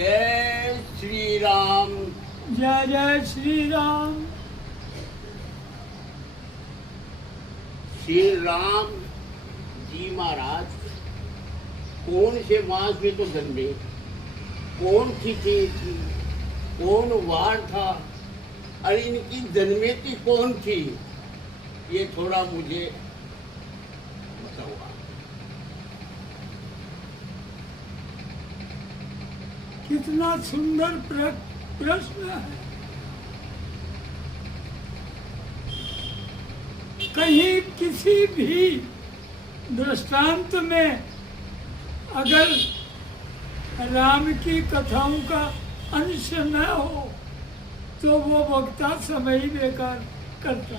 जय श्री राम। जय जय श्री राम। श्री राम जी महाराज कौन से मास में तो जन्मे, कौन सी तेज थी, कौन वार था, और इनकी जन्मेती कौन थी, ये थोड़ा मुझे बताओ आप। कितना सुंदर प्रश्न है। कहीं किसी भी दृष्टांत में अगर राम की कथाओं का अंश न हो तो वो वक्ता समय ही बेकार करता।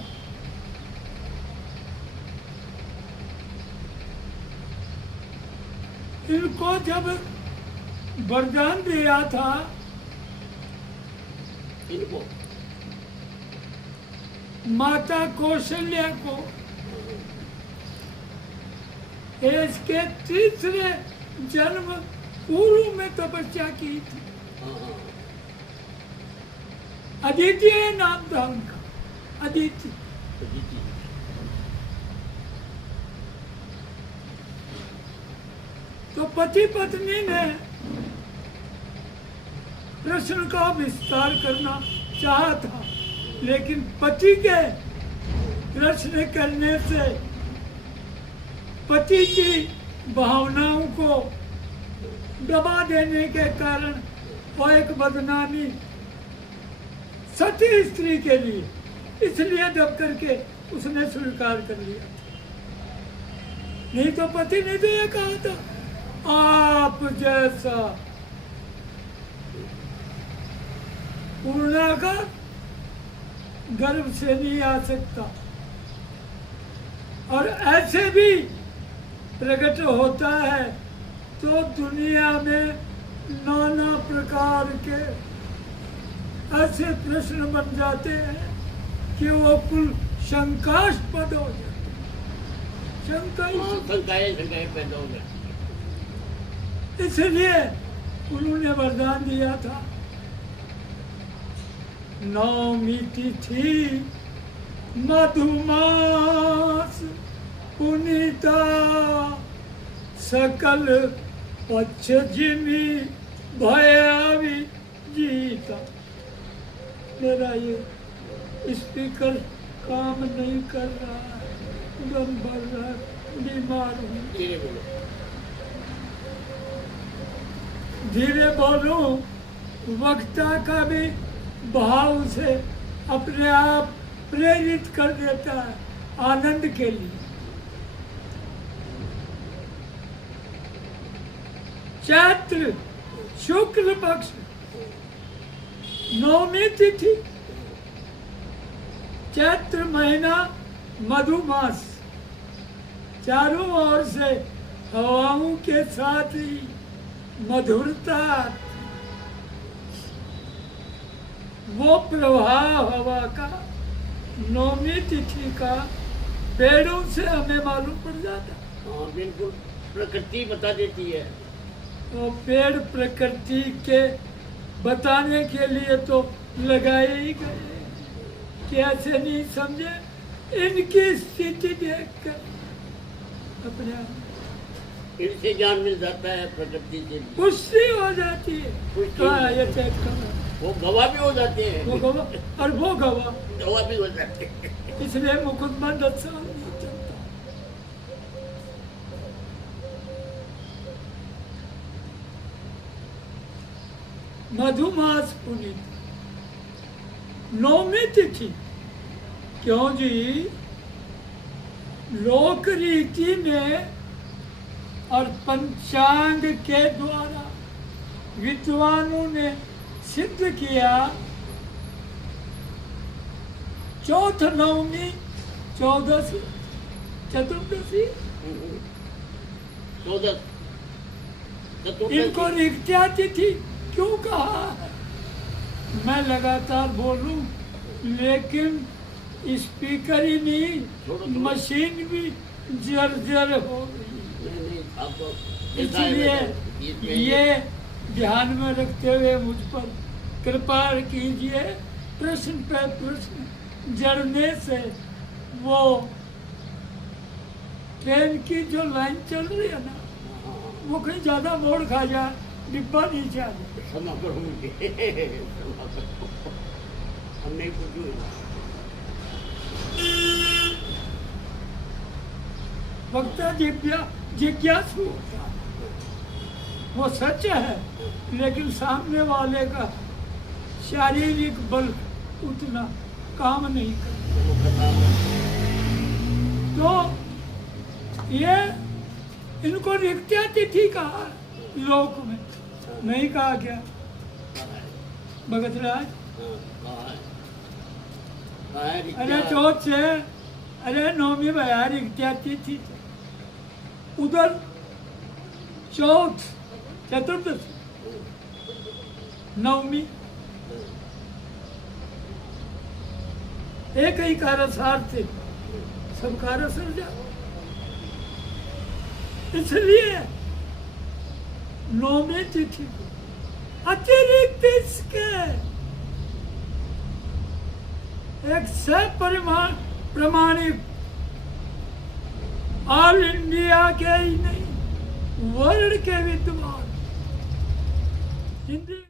इनको जब वरदान दिया था, इनको माता कौशल्या को, इसके तीसरे जन्म पूर्व में तपस्या की थी। अदिति नाम था उनका, अदिति। तो पति पत्नी ने प्रश्न का विस्तार करना चाहा था, लेकिन पति के प्रश्न करने से पति की भावनाओं को दबा देने के कारण वो एक बदनामी सती स्त्री के लिए, इसलिए दब करके उसने स्वीकार कर लिया। नहीं तो पति ने तो ये कहा था, आप जैसा पूर्णाकार गर्भ से नहीं आ सकता, और ऐसे भी प्रकट होता है तो दुनिया में नाना प्रकार के ऐसे प्रश्न बन जाते हैं कि वो कुल शंकास्पद हो जाते हैं। शंकाएं पैदा हो जाती। इसलिए उन्होंने वरदान दिया था, नौमी तिथि मधुमास पुनीता सकल पक्ष जिमी भयावी जीता। मेरा ये स्पीकर काम नहीं कर रहा है, दम भर रहा है, बीमार हूँ। धीरे बोलो, वक्ता का भी भाव से अपने आप प्रेरित कर देता है आनंद के लिए। चैत्र शुक्ल पक्ष नौमी तिथि, चैत्र महीना मधुमास, चारों ओर से हवाओं के साथ ही मधुरता, वो प्रवाह हवा का नौमी तिथि का पेड़ों से हमें मालूम पड़ जाता। हाँ बिल्कुल, प्रकृति बता देती है। तो पेड़ प्रकृति के बताने के लिए तो लगाए ही गए, कैसे नहीं समझे इनकी स्थिति देखकर अपने आप इनसे ज्ञान मिल जाता है, प्रकृति से पुष्टि हो जाती है। ये चेक करना, वो गवाह भी हो जाते हैं, वो गवाह और वो गवाह भी हो जाते हैं। इसलिए मुकदमा 10 साल नहीं चलता। मधुमास पुनीत नौमी तिथि, क्यों जी? लोक रीति में और पंचांग के द्वारा विद्वानों ने सिद्ध किया, चौथ नवमी, चौदस, चतुर्दशी, इनको रिक्त्या तिथि क्यों कहा है? मैं लगातार बोलूं, लेकिन स्पीकर ही नहीं, मशीन भी जर्जर हो गई। इसलिए ये ध्यान में रखते हुए मुझ पर कृपा कीजिए। प्रश्न पे प्रश्न जड़ने से वो ट्रेन की जो लाइन चल रही है ना, वो कहीं ज्यादा मोड़ खा जाए, डिब्बा नीचे आ जाए। क्षमा करो मुझे, क्षमा करो, हम नहीं पूछू। वक्ता जिज्ञासु होता है, वो सच है, लेकिन सामने वाले का शारीरिक बल उतना काम नहीं करता। तो ये इनको नित्या तिथि कहा लोक में, नहीं कहा क्या भगत राज? अरे चौथ से, अरे नौमी भया रिक्त्या तिथि, उधर चौथ चतुर्दशी नवमी, एक ही कारसार थे, सब कार्य सर जा। इसलिए नौमी तिथि अतिरिक्त इसके एक प्रमाणित ऑल इंडिया के ही नहीं, वर्ल्ड के विद्वान हिंदी